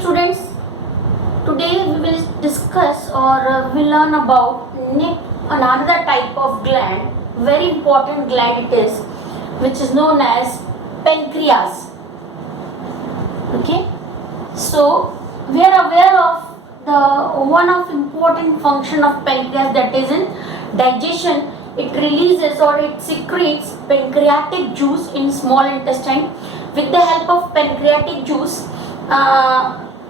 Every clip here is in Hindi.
students, today we will discuss or we'll learn about another type of gland, very important gland it is, which is known as pancreas. Okay, so we are aware of the one of important function of pancreas, that is in digestion. It releases or it secretes pancreatic juice in small intestine. With the help of pancreatic juice,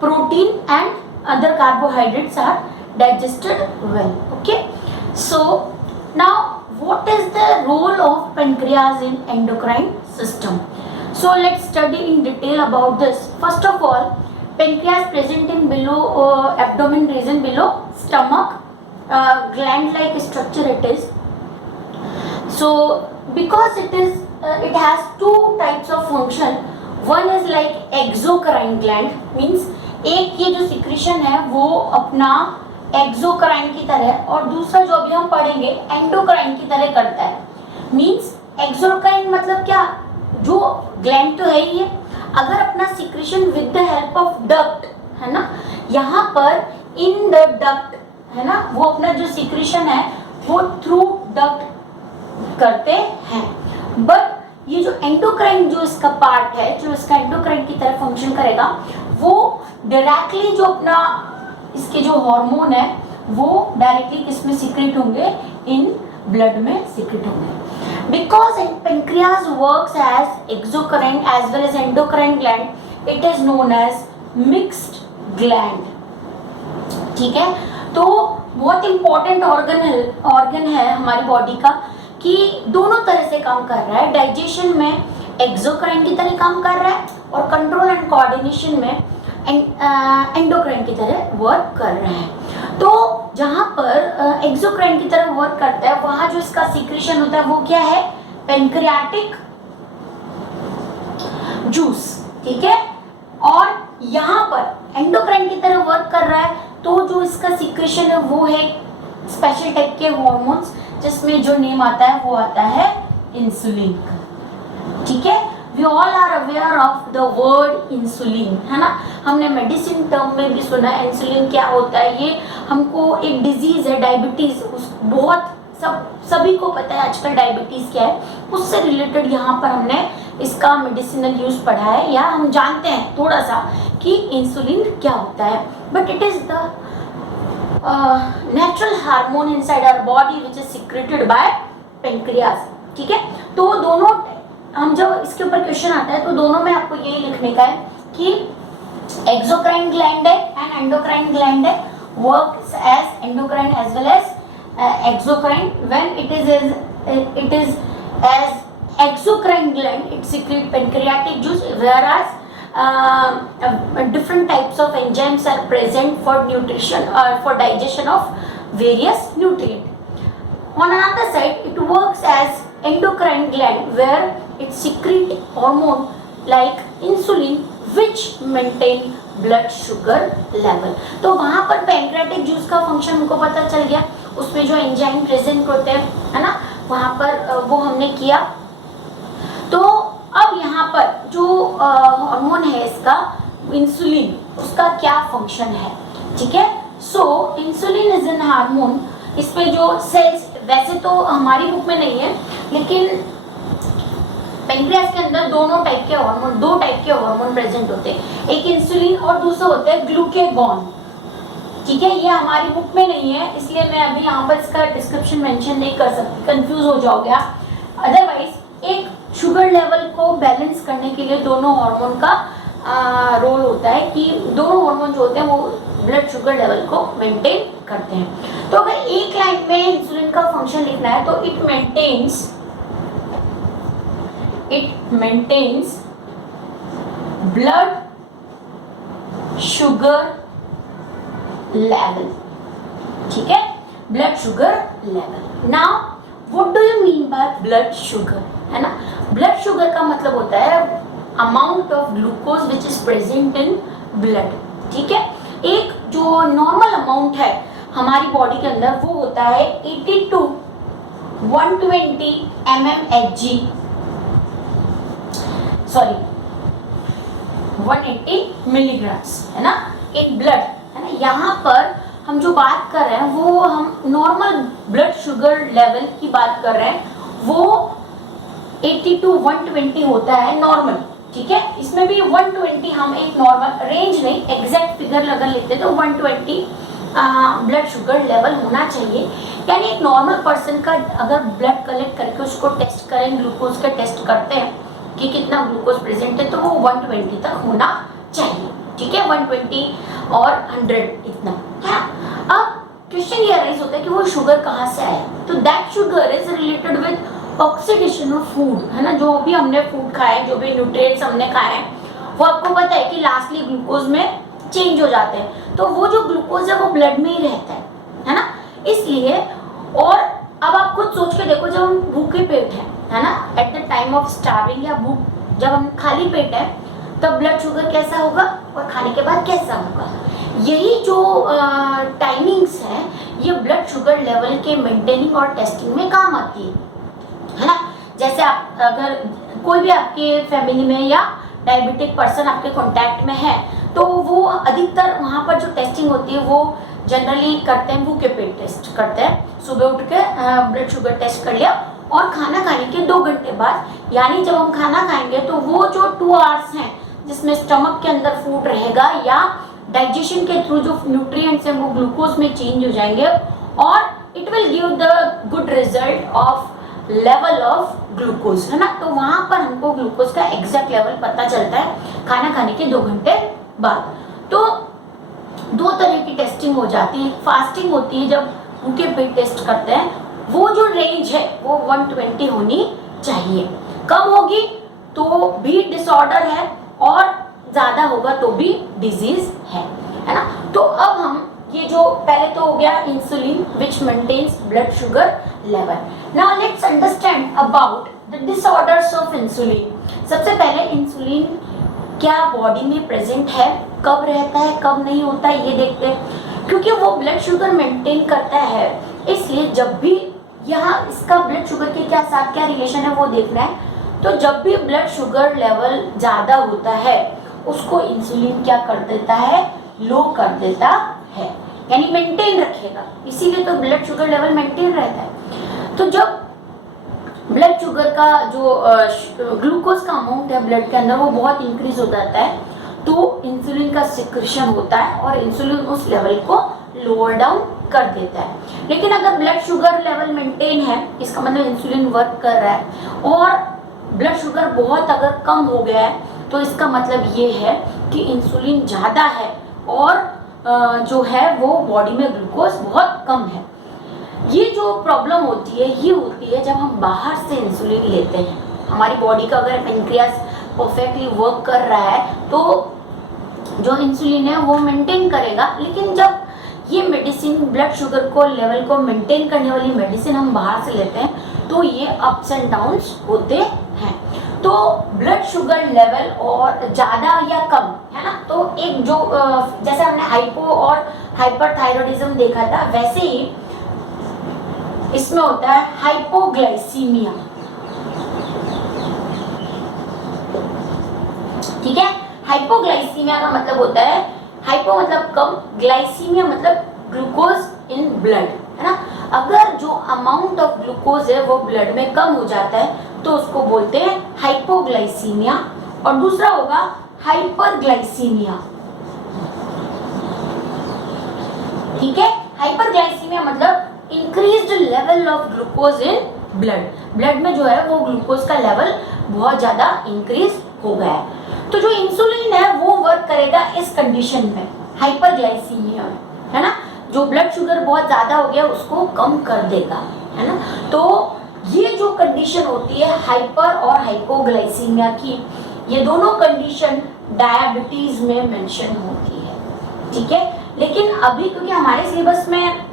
protein and other carbohydrates are digested well. Okay, so now what is the role of pancreas in endocrine system? So let's study in detail about this. First of all, pancreas present in below abdomen region, below stomach, gland like structure it is. So because it has two types of function. One is like exocrine gland, means एक ये जो सिक्रीशन है वो अपना एक्सोक्राइन की तरह, और दूसरा जो अभी हम पढ़ेंगे एंडोक्राइन की तरह करता है. मींस एक्सोक्राइन मतलब क्या, जो ग्लैंड तो है ही है, अगर अपना secretion with the help of duct है ना, यहाँ पर इन द डक्ट है ना, वो अपना जो सिक्रीशन है वो थ्रू डक्ट करते हैं. बट ये जो एंडोक्राइन जो इसका पार्ट है, जो इसका एंडोक्राइन की तरह फंक्शन करेगा, वो डायरेक्टली जो अपना इसके जो हार्मोन है वो डायरेक्टली किसमें सीक्रेट होंगे, इन ब्लड में सीक्रेट होंगे. Because pancreas works as exocrine as well as endocrine gland, it is known as mixed gland. ठीक है, तो बहुत इंपॉर्टेंट ऑर्गन है हमारी बॉडी का कि दोनों तरह से काम कर रहा है. डाइजेशन में एक्सोक्राइन की तरह काम कर रहा है और कंट्रोल एंड कोऑर्डिनेशन में एंडोक्राइन की तरह वर्क कर रहा है. तो जहाँ पर एक्सोक्राइन की तरह वर्क करता है, वहाँ जो इसका सीक्रेशन होता है वो क्या है, पेंक्रियाटिक जूस. ठीक है, और यहाँ पर एंडोक्राइन की तरह वर्क कर रहा है, तो जो इसका सीक्रेशन है वो है स्पेशल टाइप के हॉर्मोन्स, जिसमें जो नेम आता है वो आता है इंसुलिन. ठीक है, we all are aware of the word insulin, है ना. हमने मेडिसिन टर्म में भी सुना है इंसुलिन क्या होता है. ये हमको एक डिजीज है डायबिटीज, बहुत सभी को पता है आजकल डायबिटीज क्या है, उससे रिलेटेड यहाँ पर हमने इसका मेडिसिनल यूज पढ़ा है, या हम जानते हैं थोड़ा सा कि इंसुलिन क्या होता है. But it is the natural hormone inside our body which is secreted by pancreas. ठीक है, तो दोनों हम जब इसके ऊपर क्वेश्चन आता है तो दोनों में आपको यही लिखने का है कि एक्सोक्राइन ग्लैंड है एंड एंडोक्राइन ग्लैंड है, works as endocrine as well as exocrine. When it is as exocrine gland, it secrete pancreatic juice, whereas different types of enzymes are present for nutrition or for digestion of various nutrients. On another side, it works as endocrine gland where it secrete hormone like insulin which maintain blood sugar level. तो वहाँ पर pancreatic juice का function हमको पता चल गया, उसमें जो एंजाइम प्रेजेंट होते हैं है ना, वहाँ पर वो हमने किया. तो अब यहाँ पर जो हार्मोन है इसका इंसुलिन, उसका क्या फंक्शन है. ठीक है, सो इंसुलिन इज एन हार्मोन. इस पे जो सेल्स, वैसे तो हमारी बुक में नहीं है, लेकिन पेंक्रियास के अंदर दो टाइप के हार्मोन प्रेजेंट होते हैं. एक इंसुलिन और दूसरा होता है ग्लूकेगॉन. ठीक है, ये हमारी बुक में नहीं है, इसलिए मैं अभी यहाँ पर इसका डिस्क्रिप्शन मेंशन नहीं कर सकती, कंफ्यूज हो जाओगे आप. अदरवाइज एक शुगर लेवल को बैलेंस करने के लिए दोनों हार्मोन का रोल होता है कि दोनों हार्मोन जो होते हैं वो ब्लड शुगर लेवल को मेंटेन करते हैं. तो अगर एक लाइन में इंसुलिन का फंक्शन लिखना है तो it maintains blood sugar level. ठीक है, blood sugar level. Now what do you mean by blood sugar, है ना. ब्लड शुगर का मतलब होता है amount of glucose which is present in blood. ठीक है, एक जो नॉर्मल अमाउंट है हमारी बॉडी के अंदर वो होता है 80 to 120 mmHg, सॉरी 180 मिलीग्राम्स, है ना, इन ब्लड, है ना। यहाँ पर हम जो बात कर रहे हैं वो हम नॉर्मल ब्लड शुगर लेवल की बात कर रहे हैं, वो 80 टू 120 होता है नॉर्मल, ठीक है। इसमें भी 120 हम एक नॉर्मल रेंज नहीं, एग्जैक्ट फिगर अगर लेते तो 120 ब्लड शुगर लेवल होना चाहिए। यानी एक नॉर्मल पर्सन का अगर ब्लड कलेक्ट करके उसको टेस्ट करें, ग्लूकोज का टेस्ट करते हैं कि कितना ग्लूकोज प्रेजेंट है, तो वो 120 तक होना चाहिए, ठीक है, 120 और 100 इतना है। अब क्वेश्चन ये अराइज होता है कि वो शुगर कहाँ से आया, तो that sugar is related with oxidation of food, है ना। जो भी हमने फूड खाया है, जो भी न्यूट्रिएंट्स हमने खाए हैं, वो आपको पता है कि लास्टली ग्लूकोज में चेंज हो जाते हैं, तो वो जो ग्लूकोज है वो ब्लड में ही रहता है ना। इसलिए, और अब आप खुद सोच के देखो, जब हम भूखे पेट हैं, है ना, at the time of starving या भूख, जब हम खाली पेट है तब ब्लड शुगर कैसा होगा और खाने के बाद कैसा होगा। यही जो टाइमिंग्स हैं ये ब्लड शुगर लेवल के मेंटेनिंग और टेस्टिंग में काम आती है ना। जैसे आप अगर कोई भी आपके फैमिली में या डायबिटिक पर्सन आपके कांटेक्ट में है, तो वो अधिकतर वहाँ पर जो टेस्टिंग होती है वो जनरली करते हैं, भूखे पेट टेस्ट करते हैं। सुबह उठ के ब्लड शुगर टेस्ट कर लिया और खाना खाने के 2 घंटे बाद, यानी जब हम खाना खाएंगे तो वो जो 2 आवर्स हैं जिसमें स्टमक के अंदर फूड रहेगा या डाइजेशन के थ्रू जो न्यूट्रिएंट्स हैं वो ग्लूकोज में चेंज हो जाएंगे और it will give the good result of level of glucose, है ना। तो वहाँ पर हमको ग्लूकोज का एग्जैक्ट लेवल पता चलता है खाना खाने के 2 घंटे बाद। तो 2 तरह की टेस्टिंग हो जाती है। फास्टिंग होती है, जब भूखे पेट टेस्ट करते हैं, वो जो रेंज है वो 120 होनी चाहिए। कम होगी तो भी डिसऑर्डर है और ज़्यादा होगा तो भी डिजीज है ना। तो अब हम ये जो पहले तो हो गया insulin which maintains blood sugar level. Now let's understand about the disorders of insulin. सबसे पहले इंसुलिन क्या बॉडी में प्रेजेंट है, कब रहता है, कब नहीं होता है, ये देखते हैं। क्योंकि वो ब्लड शुगर मेंटेन करता है, इसलिए जब भी यहाँ इसका ब्लड शुगर के क्या साथ क्या रिलेशन है वो देखना है। तो जब भी ब्लड शुगर लेवल ज़्यादा होता है उसको इंसुलिन क्या कर देता है, लो कर देता है, यानी मेंटेन रखेगा। इसीलिए तो ब्लड शुगर लेवल मेंटेन रहता है। तो जब ब्लड शुगर का जो ग्लूकोज का अमाउंट है ब्लड के अंदर वो बहुत इंक्रीज हो जाता है, तो इंसुलिन का सिक्रेशन होता है और इंसुलिन उस लेवल को लोअर डाउन कर देता है। लेकिन अगर ब्लड शुगर लेवल मेंटेन है, इसका मतलब इंसुलिन वर्क कर रहा है, और ब्लड शुगर बहुत अगर कम हो गया है तो इसका मतलब ये है कि इंसुलिन ज़्यादा है और जो है वो बॉडी में ग्लूकोज बहुत कम है। ये जो प्रॉब्लम होती है ये होती है जब हम बाहर से इंसुलिन लेते हैं। हमारी बॉडी का अगर पेनक्रियास परफेक्टली वर्क कर रहा है तो जो इंसुलिन है वो मेंटेन करेगा, लेकिन जब ये मेडिसिन ब्लड शुगर को लेवल को मेंटेन करने वाली मेडिसिन हम बाहर से लेते हैं तो ये अप्स एंड डाउन्स होते हैं। तो ब्लड शुगर लेवल और ज़्यादा या कम, है ना, तो एक जो जैसे हमने हाइपो और हाइपरथायरॉयडिज्म देखा था, वैसे ही इसमें होता है हाइपोग्लाइसीमिया। ठीक है, हाइपोग्लाइसीमिया का मतलब होता है, हाइपो मतलब कम, ग्लाइसीमिया मतलब ग्लूकोज इन ब्लड, है ना। अगर जो अमाउंट ऑफ ग्लूकोज है वो ब्लड में कम हो जाता है तो उसको बोलते हैं हाइपोग्लाइसीमिया। और दूसरा होगा हाइपरग्लाइसीमिया। ठीक है, हाइपरग्लाइसीमिया मतलब increased level of glucose in blood, blood में जो है वो ग्लूकोज का लेवल बहुत ज़्यादा इंक्रीज हो गया है। तो जो इंसुलिन है वो वर्क करेगा इस कंडीशन में, हाइपरग्लाइसीमिया में, है ना। जो ब्लड शुगर बहुत ज़्यादा हो गया उसको कम कर देगा, है ना। तो ये जो कंडीशन होती है हाइपर और हाइपोग्लाइसीमिया की, ये दोनों कंडीशन डायबिटीज़ में मेंशन होती है। ठीक है, लेकिन अभी क्योंकि हमारे सिलेबस में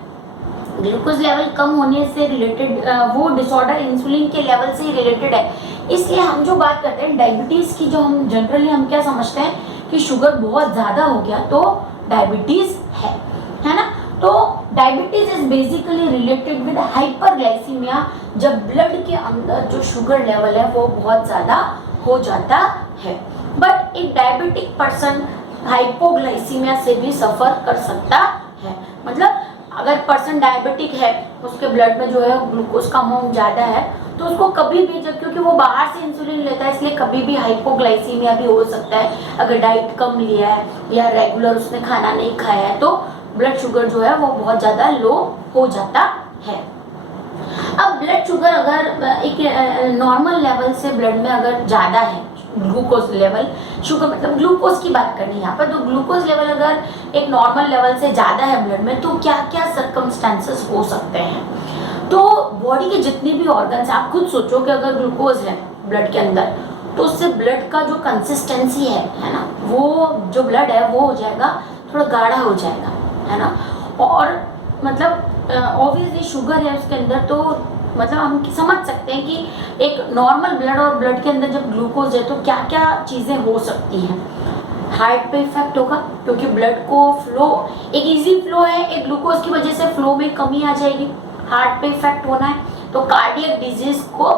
ग्लूकोज लेवल कम होने से रिलेटेड वो डिसऑर्डर इंसुलिन के लेवल से ही रिलेटेड है, इसलिए हम जो बात करते हैं डायबिटीज़ की, जो हम जनरली हम क्या समझते हैं कि शुगर बहुत ज़्यादा हो गया तो डायबिटीज़ है ना। तो diabetes is basically related with hyperglycaemia, जब ब्लड के अंदर जो शुगर लेवल है वो बहुत ज़्यादा हो जाता है। बट एक डायबिटिक पर्सन हाइपोग्लाइसीमिया से भी सफर कर सकता है। मतलब अगर पर्सन डायबिटिक है, उसके ब्लड में जो है ग्लूकोज का अमाउंट ज़्यादा है, तो उसको कभी भी, जब क्योंकि वो बाहर से इंसुलिन लेता है इसलिए कभी भी हाइपोग्लाइसीमिया भी हो सकता है। अगर डाइट कम लिया है या रेगुलर उसने खाना नहीं खाया है तो ब्लड शुगर जो है वो बहुत ज़्यादा लो हो जाता है। अब ब्लड शुगर अगर एक नॉर्मल लेवल से ब्लड में अगर ज़्यादा है, ग्लूकोज लेवल, शुगर मतलब ग्लूकोज की बात करनी है यहाँ पर, तो ग्लूकोज लेवल अगर एक नॉर्मल लेवल से ज़्यादा है ब्लड में, तो क्या क्या सर्कमस्टांसेस हो सकते हैं। तो बॉडी के जितने भी ऑर्गन्स, आप खुद सोचो कि अगर ग्लूकोज है ब्लड के अंदर, तो उससे ब्लड का जो कंसिस्टेंसी है ना, वो जो ब्लड है वो हो जाएगा थोड़ा गाढ़ा हो जाएगा, है ना। और मतलब ऑब्वियसली शुगर है उसके अंदर, तो मतलब हम समझ सकते हैं कि एक नॉर्मल ब्लड और ब्लड के अंदर जब ग्लूकोज है तो क्या क्या चीज़ें हो सकती हैं। हार्ट पे इफेक्ट होगा, क्योंकि ब्लड को फ्लो, एक इजी फ्लो है, एक ग्लूकोज की वजह से फ्लो में कमी आ जाएगी, हार्ट पे इफेक्ट होना है। तो कार्डियक डिजीज को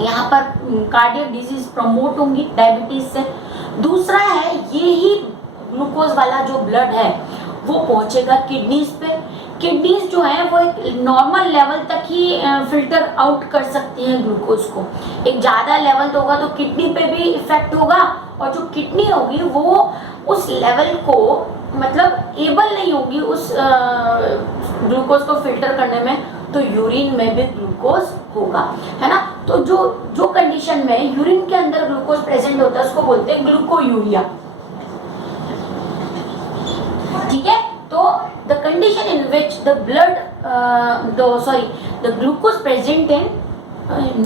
यहाँ पर, कार्डियक डिजीज प्रमोट होंगी डायबिटीज से। दूसरा है, ये ही ग्लूकोज वाला जो ब्लड है वो पहुंचेगा किडनीज पे। किडनीज जो है वो एक नॉर्मल लेवल तक ही फिल्टर आउट कर सकती हैं ग्लूकोज को। एक ज़्यादा लेवल तो होगा तो किडनी पे भी इफेक्ट होगा, और जो किडनी होगी वो उस लेवल को मतलब एबल नहीं होगी उस ग्लूकोज को फिल्टर करने में, तो यूरिन में भी ग्लूकोज होगा, है ना। तो जो जो कंडीशन में यूरिन के अंदर ग्लूकोज प्रेजेंट होता है उसको बोलते हैं ग्लूकोयूरिया, ठीक है। तो the condition in which the blood the glucose present in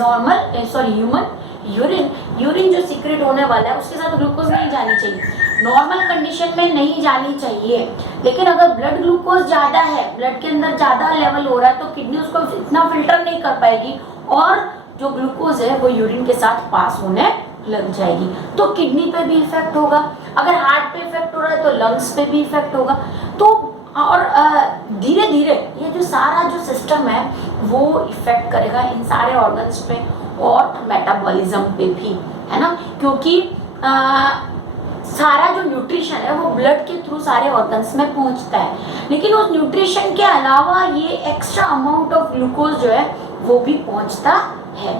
human urine जो सीक्रेट होने वाला है उसके साथ ग्लूकोज नहीं जानी चाहिए, नॉर्मल कंडीशन में नहीं जानी चाहिए। लेकिन अगर ब्लड ग्लूकोज ज़्यादा है, ब्लड के अंदर ज़्यादा लेवल हो रहा है, तो किडनी उसको इतना फिल्टर नहीं कर पाएगी और जो ग्लूकोज है वो यूरिन के साथ पास होने लग जाएगी, तो किडनी पे भी इफेक्ट होगा। अगर हार्ट पे इफेक्ट हो रहा है तो लंग्स पे भी इफेक्ट होगा। तो और धीरे धीरे ये जो सारा जो सिस्टम है वो इफेक्ट करेगा इन सारे ऑर्गन्स पे और मेटाबॉलिज्म पे भी, है ना। क्योंकि सारा जो न्यूट्रिशन है वो ब्लड के थ्रू सारे ऑर्गन्स में पहुंचता है, लेकिन उस न्यूट्रिशन के अलावा ये एक्स्ट्रा अमाउंट ऑफ ग्लूकोज जो है वो भी पहुंचता है,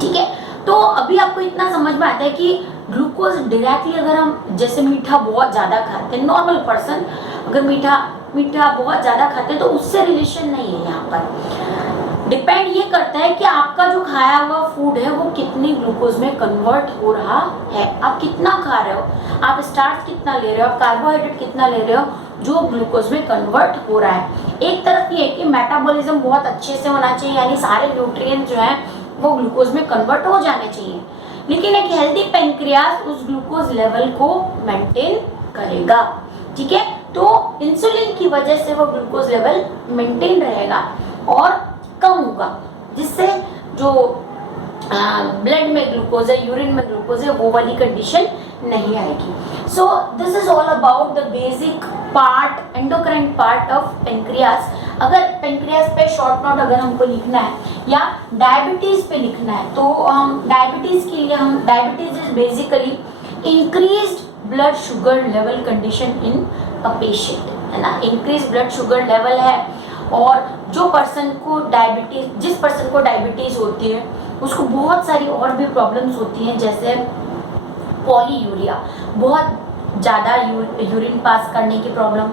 ठीक है। तो अभी आपको इतना समझ में आता है कि ग्लूकोज डायरेक्टली अगर हम, जैसे मीठा बहुत ज़्यादा खाते हैं, नॉर्मल पर्सन अगर मीठा बहुत ज़्यादा खाते हैं तो उससे रिलेशन नहीं है। यहाँ पर डिपेंड ये करता है कि आपका जो खाया हुआ फूड है वो कितनी ग्लूकोज में कन्वर्ट हो रहा है, आप कितना खा रहे हो, आप स्टार्च कितना ले रहे हो, आप कार्बोहाइड्रेट कितना ले रहे हो, जो ग्लूकोज में कन्वर्ट हो रहा है। एक तरफ ये है कि मेटाबॉलिज्म बहुत अच्छे से होना चाहिए, यानी सारे न्यूट्रिएंट्स जो हैं वो ग्लूकोज में कन्वर्ट हो जाने चाहिए, लेकिन एक हेल्दी पेनक्रियाज उस ग्लूकोज लेवल को मेंटेन करेगा, ठीक है। तो इंसुलिन की वजह से वो ग्लूकोज लेवल मेंटेन रहेगा और कम होगा, जिससे जो ब्लड में ग्लूकोज है, यूरिन में ग्लूकोज है, वो वाली कंडीशन नहीं आएगी। So this is all about the basic part, endocrine part of pancreas. अगर पेनक्रियाज पे शॉर्ट नोट अगर हमको लिखना है या डायबिटीज पे लिखना है, तो डायबिटीज के लिए हम, diabetes is basically increased blood sugar level condition in a patient, है ना। इंक्रीज ब्लड शुगर लेवल है, और जो पर्सन को डायबिटीज, जिस पर्सन को डायबिटीज होती है उसको बहुत सारी और भी प्रॉब्लम्स होती हैं, जैसे पॉलीयूरिया, बहुत ज़्यादा यूरिन पास करने की प्रॉब्लम,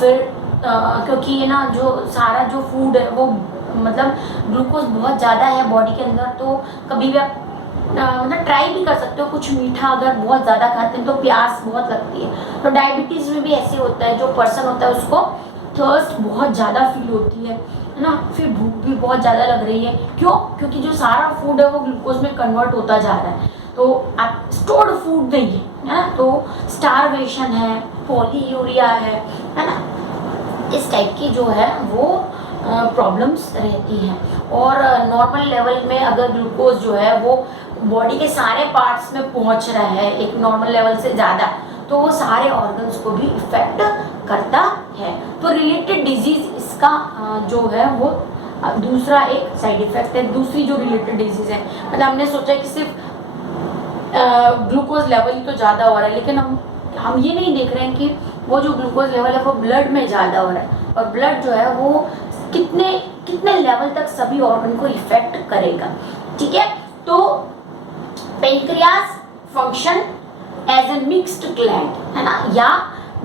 फिर क्योंकि ये ना जो सारा जो फूड है वो मतलब ग्लूकोज बहुत ज़्यादा है बॉडी के अंदर, तो कभी भी आप मतलब ट्राई भी कर सकते हो कुछ मीठा अगर बहुत ज़्यादा खाते हैं तो प्यास बहुत लगती है। तो डायबिटीज़ में भी ऐसे होता है, जो पर्सन होता है उसको थर्स्ट बहुत ज़्यादा फील होती है ना, फिर भूख भी बहुत ज़्यादा लग रही है। क्यों? क्योंकि जो सारा फूड है वो ग्लूकोज में कन्वर्ट होता जा रहा है, तो आप स्टोर्ड फूड नहीं है ना, तो स्टारवेशन है, पॉलीयूरिया है ना, इस टाइप की जो है वो प्रॉब्लम्स रहती हैं। और नॉर्मल लेवल में अगर ग्लूकोज जो है वो बॉडी के सारे पार्ट्स में पहुंच रहा है एक नॉर्मल लेवल से ज़्यादा, तो वो सारे ऑर्गन्स को भी इफेक्ट करता है। तो रिलेटेड डिजीज इसका जो है वो दूसरा एक साइड इफेक्ट है। दूसरी जो रिलेटेड डिजीज है, मतलब हमने सोचा कि सिर्फ ग्लूकोज लेवल ही तो ज़्यादा हो रहा है, लेकिन हम ये नहीं देख रहे हैं कि वो जो ग्लूकोज लेवल है वो ब्लड में ज़्यादा हो रहा है, और ब्लड जो है वो कितने कितने लेवल तक सभी ऑर्गन को इफेक्ट करेगा। ठीक है, तो pancreas function as a mixed gland, है ना, या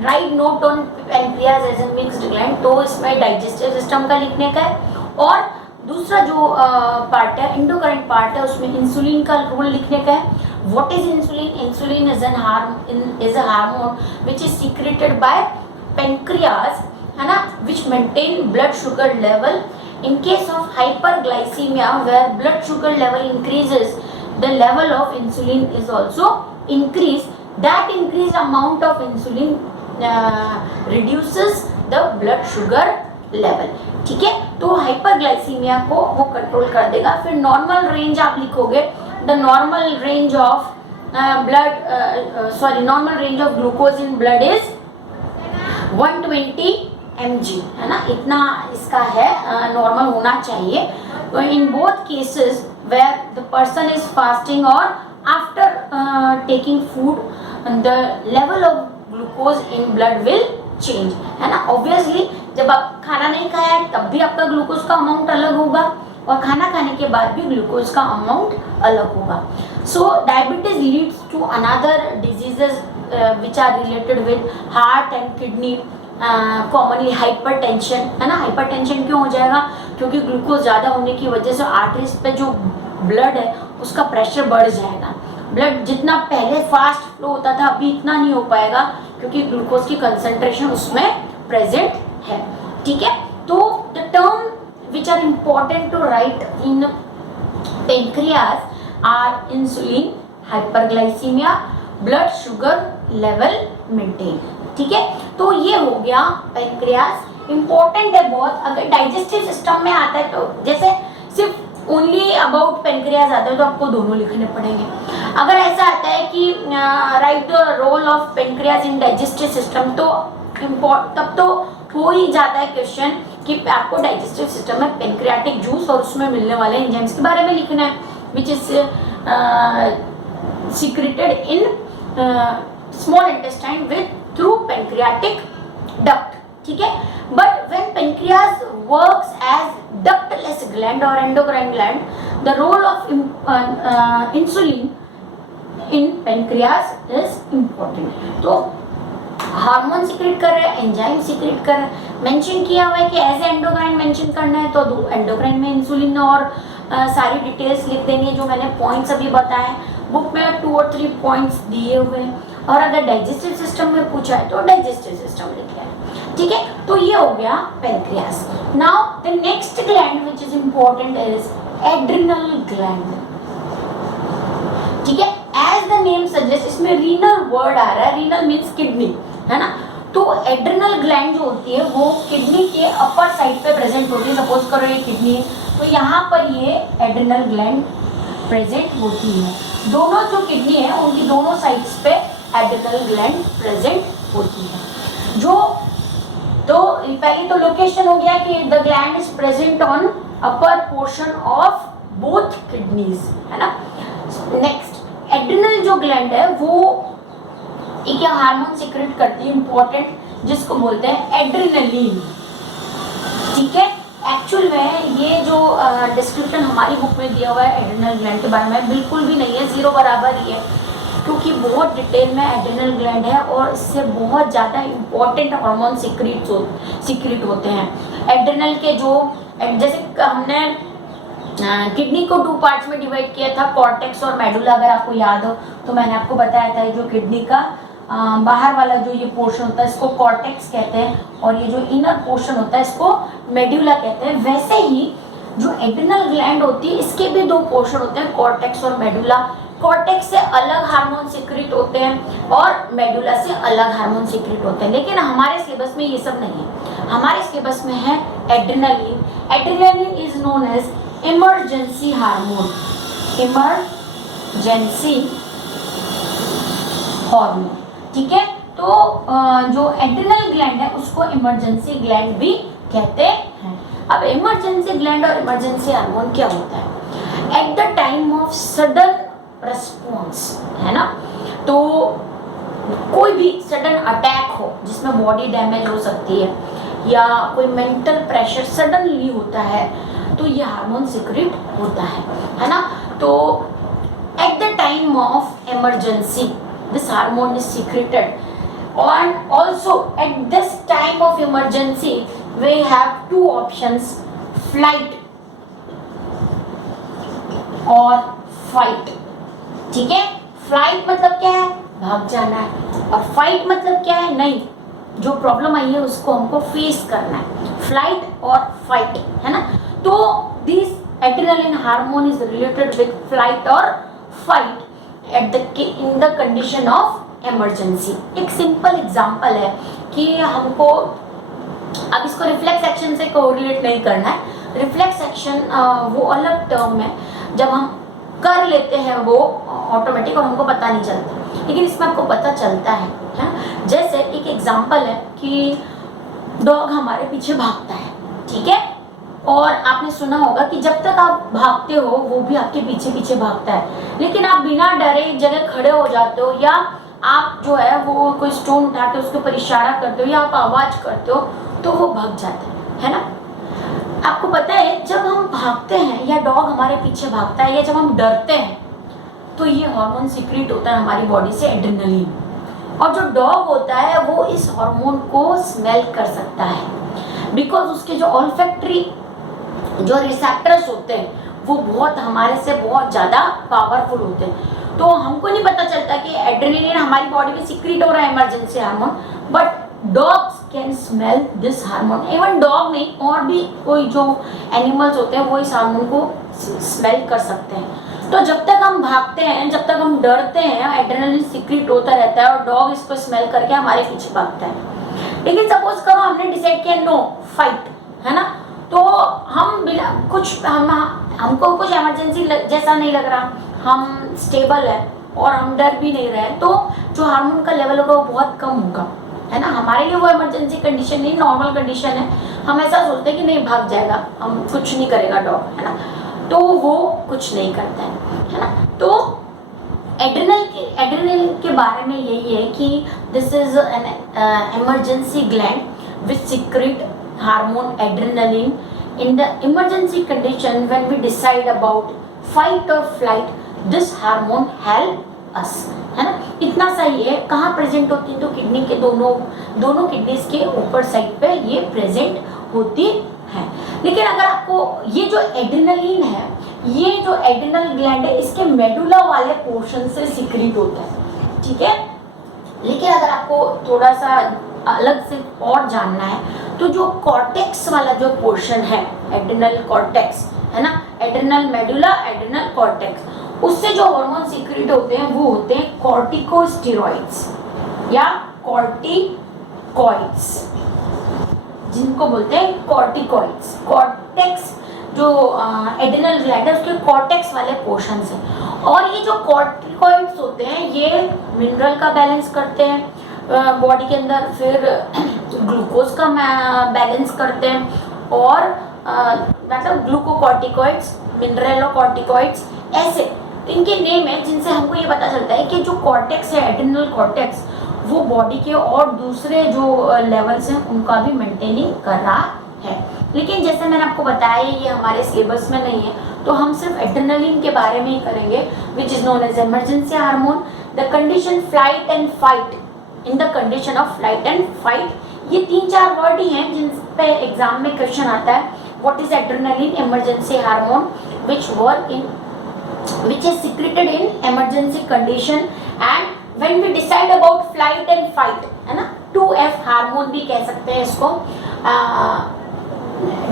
write note on pancreas as a mixed gland, तो इसमें डाइजेस्टिव सिस्टम का लिखने का है। और दूसरा जो पार्ट है एंडोक्राइन पार्ट है, उसमें इंसुलिन का रोल लिखने का है। What is insulin? Insulin is a hormone which is secreted by pancreas, है ना, which maintain blood sugar level. In case of hyperglycemia, where blood sugar level increases, the level of insulin is also increased. That increased amount of insulin reduces the blood sugar level. ठीक है, तो हाइपरग्लाइसीमिया को वो कंट्रोल कर देगा। फिर नॉर्मल रेंज आप लिखोगे, the normal range of normal range of glucose in blood is 120 mg, है ना, इतना इसका है नॉर्मल होना चाहिए। तो in both cases where the person is fasting और after taking food, the level of glucose in blood will change, है ना। ऑब्वियसली जब आप खाना नहीं खाया है तब भी आपका ग्लूकोज का अमाउंट अलग होगा, और खाना खाने के बाद भी ग्लूकोज का अमाउंट अलग होगा। So diabetes leads to another diseases which are related with heart and kidney, commonly hypertension, है ना। हाइपरटेंशन क्यों हो जाएगा? क्योंकि ग्लूकोज ज़्यादा होने की वजह से आर्टरीज पे जो ब्लड है उसका प्रेशर बढ़ जाएगा। ब्लड जितना पहले फास्ट फ्लो होता था अभी इतना नहीं हो पाएगा, क्योंकि ग्लूकोज की कंसंट्रेशन उसमें प्रेजेंट है। ठीक है, तो the term which are important to write in pancreas are insulin, hyperglycemia, blood sugar level maintain। ठीक है, तो ये हो गया पेनक्रियास। इंपॉर्टेंट है बहुत, अगर डाइजेस्टिव सिस्टम में आता है तो जैसे सिर्फ ओनली अबाउट पेनक्रियास आता है तो आपको दोनों लिखने पड़ेंगे। अगर ऐसा आता है कि write the role of pancreas in digestive system, तो तब तो हो ही जाता है क्वेश्चन कि आपको डाइजेस्टिव सिस्टम में पेनक्रियाटिक जूस और उसमें मिलने वाले एंजाइम्स के बारे में लिखना है, which is secreted in small intestine with through pancreatic duct. ठीक है, but when pancreas works as ductless gland और endocrine gland, the role of insulin in pancreas is important. तो हार्मोन सीक्रेट कर रहे हैं, एंजाइम सीक्रेट कर रहे हैं, मेंशन किया हुआ है कि एज एंडोक्राइन मेंशन करना है, तो एंडोक्राइन में इंसुलिन और सारी डिटेल्स लिख देंगे जो मैंने पॉइंट्स अभी बताए। बुक में 2 और 3 पॉइंट्स दिए हुए हैं, और अगर डाइजेस्टिव सिस्टम में पूछा है तो डाइजेस्टिव सिस्टम लिखा है। ठीक है, तो ये हो गया pancreas. Now the next gland which is important is adrenal gland. ठीक है, एज द नेम सजेस्ट, इसमें रीनल वर्ड आ रहा है, रीनल मीन्स किडनी, है ना। तो एड्रिनल ग्लैंड जो होती है वो किडनी के अपर साइड पे प्रेजेंट होती है। सपोज करो ये किडनी है, तो यहाँ पर ये एड्रिनल ग्लैंड प्रेजेंट होती है। दोनों जो किडनी है उनकी दोनों साइड्स पे एड्रिनल ग्लैंड प्रेजेंट होती है। जो तो पहले तो लोकेशन हो गया कि the gland is present on upper portion of both kidneys, है ना। नेक्स्ट एड्रिनल जो ग्लैंड है वो एक हार्मोन सीक्रेट करती है इंपॉर्टेंट, जिसको बोलते हैं एड्रिनलिन। ठीक है, एक्चुअल में ये जो डिस्क्रिप्शन हमारी बुक में दिया हुआ है एड्रिनल ग्लैंड के बारे में बिल्कुल भी नहीं है, 0 बराबर ही है, क्योंकि बहुत डिटेल में एड्रिनल ग्लैंड है और इससे बहुत ज़्यादा इंपॉर्टेंट हार्मोन सीक्रेट होते हैं। एड्रिनल के जो जैसे हमने किडनी को 2 पार्ट्स में डिवाइड किया था, कॉर्टेक्स और मेडुला, अगर आपको याद हो तो मैंने आपको बताया था जो किडनी का बाहर वाला जो ये पोर्शन होता है इसको कॉर्टेक्स कहते हैं, और ये जो इनर पोर्शन होता है इसको मेडुला कहते हैं। वैसे ही जो एड्रिनल ग्लैंड होती है इसके भी 2 पोर्शन होते हैं, कॉर्टेक्स और मेडुला। कॉर्टेक्स से अलग हार्मोन सीक्रेट होते हैं और मेडुला से अलग हार्मोन सीक्रेट होते हैं, लेकिन हमारे सिलेबस में ये सब नहीं है। हमारे सिलेबस में है adrenaline. Adrenaline is known as emergency hormone, emergency hormone. ठीक है, तो जो एड्रिनल ग्लैंड है उसको इमरजेंसी ग्लैंड भी कहते हैं। अब इमरजेंसी ग्लैंड और इमरजेंसी हार्मोन क्या होता है? At the time of sudden response, है ना। तो कोई भी सडन अटैक हो जिसमें बॉडी डैमेज हो सकती है या कोई मेंटल प्रेशर सडनली होता है तो ये हार्मोन सीक्रेट होता है ना। तो at the time of emergency this hormone is secreted and also at this time of emergency we have two options, flight और fight। ठीक है, फ्लाइट मतलब क्या है, भाग जाना है, और फाइट मतलब क्या है, नहीं, जो प्रॉब्लम आई है उसको हमको फेस करना है, फ्लाइट और फाइट, है ना। तो this adrenaline hormone is related with flight और fight at the in the condition of emergency. एक सिंपल एग्जांपल है कि हमको अब इसको रिफ्लेक्स एक्शन से कोरिलेट नहीं करना है। रिफ्लेक्स एक्शन वो अलग टर्म है, जब हम कर लेते हैं वो ऑटोमेटिक और हमको पता नहीं चलता, लेकिन इसमें आपको पता चलता है। जैसे एक एग्जांपल है कि डॉग हमारे पीछे भागता है, ठीक है, और आपने सुना होगा कि जब तक आप भागते हो वो भी आपके पीछे पीछे भागता है, लेकिन आप बिना डरे एक जगह खड़े हो जाते हो या आप जो है वो कोई स्टोन उठा के उसके ऊपर इशारा करते हो या आप आवाज करते हो तो वो भाग जाता है ना। आपको पता है जब हम भागते हैं या डॉग हमारे पीछे भागता है या जब हम डरते हैं तो ये हार्मोन सीक्रेट होता है हमारी बॉडी से, एड्रेनलिन। और जो डॉग होता है वो इस हार्मोन को स्मेल कर सकता है, बिकॉज उसके जो ऑल्फैक्टरी जो रिसेप्टर्स होते हैं वो बहुत हमारे से बहुत ज़्यादा पावरफुल होते हैं। तो हमको नहीं पता चलता कि एड्रेनलिन हमारी बॉडी में सीक्रेट हो रहा है emergency hormone, but dogs can smell this hormone. Even dog नहीं, और भी कोई जो एनिमल्स होते हैं वो इस हार्मोन को स्मेल कर सकते हैं। तो जब तक हम भागते हैं, जब तक हम डरते हैं, एड्रेनलिन सीक्रेट होता रहता है और डॉग इसको स्मेल करके हमारे पीछे भागता है। लेकिन सपोज करो हमने डिसाइड किया नो फाइट, है ना, तो हम बिना कुछ हमको कुछ इमरजेंसी जैसा नहीं लग रहा, हम स्टेबल है और हम डर भी नहीं रहे, तो जो हार्मोन का लेवल होगा वो बहुत कम होगा, है ना। हमारे लिए वो इमरजेंसी कंडीशन नहीं, नॉर्मल कंडीशन है। हम ऐसा सोचते हैं कि नहीं भाग जाएगा, हम कुछ नहीं करेगा डॉग, है ना, तो वो कुछ नहीं करता है ना। तो एड्रेनल के बारे में यही है कि this is an emergency gland which secrete hormone adrenaline in the emergency condition when we decide about fight और flight, this hormone help us, है ना। इतना सही है। कहाँ प्रेजेंट होती है, तो किडनी के दोनों किडनीज के ऊपर साइड पे ये प्रेजेंट होती है। लेकिन अगर आपको ये जो एड्रेनलिन है, ये जो एड्रेनल ग्लैंड है, इसके मेडुला वाले पोर्शन से सीक्रेट होता है, ठीक है। लेकिन अगर आपको थोड़ा सा अलग से और जानना है तो जो कॉर्टेक्स वाला जो पोर्शन है, एड्रेनल कॉर्टेक्स, है ना, एड्रेनल मेडुला, एड्रेनल कॉर्टेक्स, उससे जो हार्मोन सीक्रेट होते हैं वो होते हैं कॉर्टिकोस्टेरॉइड्स या कॉर्टिकॉइड्स, जिनको बोलते हैं कॉर्टिकॉइड्स। कॉर्टेक्स जो एड्रेनल ग्लैंड है उसके कॉर्टेक्स वाले पोर्शन से, और ये जो कॉर्टिकॉइड्स होते हैं ये मिनरल का बैलेंस करते हैं बॉडी के अंदर, फिर ग्लूकोज का बैलेंस करते हैं, और मतलब ग्लूकोकॉर्टिकॉइड्स, मिनरलोकॉर्टिकॉइड्स, ऐसे इनके नेम है जिनसे हमको ये पता चलता है कि जो कॉर्टेक्स है, एड्रेनल कॉर्टेक्स, वो बॉडी के और दूसरे जो लेवल्स हैं उनका भी मेंटेनिंग कर रहा है। लेकिन जैसे मैंने आपको बताया ये हमारे सिलेबस में नहीं है, तो हम सिर्फ एड्रेनलिन के बारे में ही करेंगे, which is known as emergency hormone, the condition flight and fight, in the condition of flight and fight. ये 3-4 वर्ड ही हैं जिन पे एग्जाम में क्वेश्चन आता है। What is adrenaline, emergency hormone which is secreted in emergency condition, and when we decide about flight and fight, है ना, 2F हार्मोन भी कह सकते हैं इसको,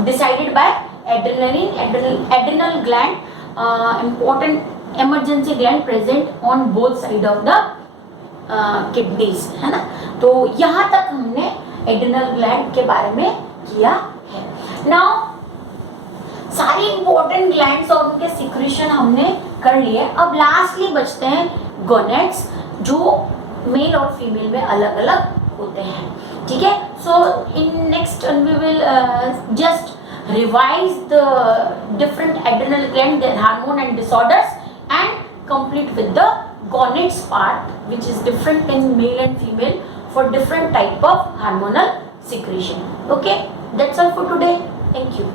decided by adrenal gland, important emergency gland present on both side of the kidneys, है ना। तो यहाँ तक हमने एड्रेनल ग्लैंड के बारे में किया है। नाउ सारी इंपॉर्टेंट ग्लैंड्स और उनके सिक्रीशन हमने कर लिए। अब लास्टली बचते हैं गोनेड्स, जो मेल और फीमेल में अलग अलग होते हैं, ठीक है। So in next we will just revise the different adrenal gland, their hormone and disorders, and complete with the gonads part, which is different in male and female for different type of hormonal secretion. Okay, that's all for today. Thank you.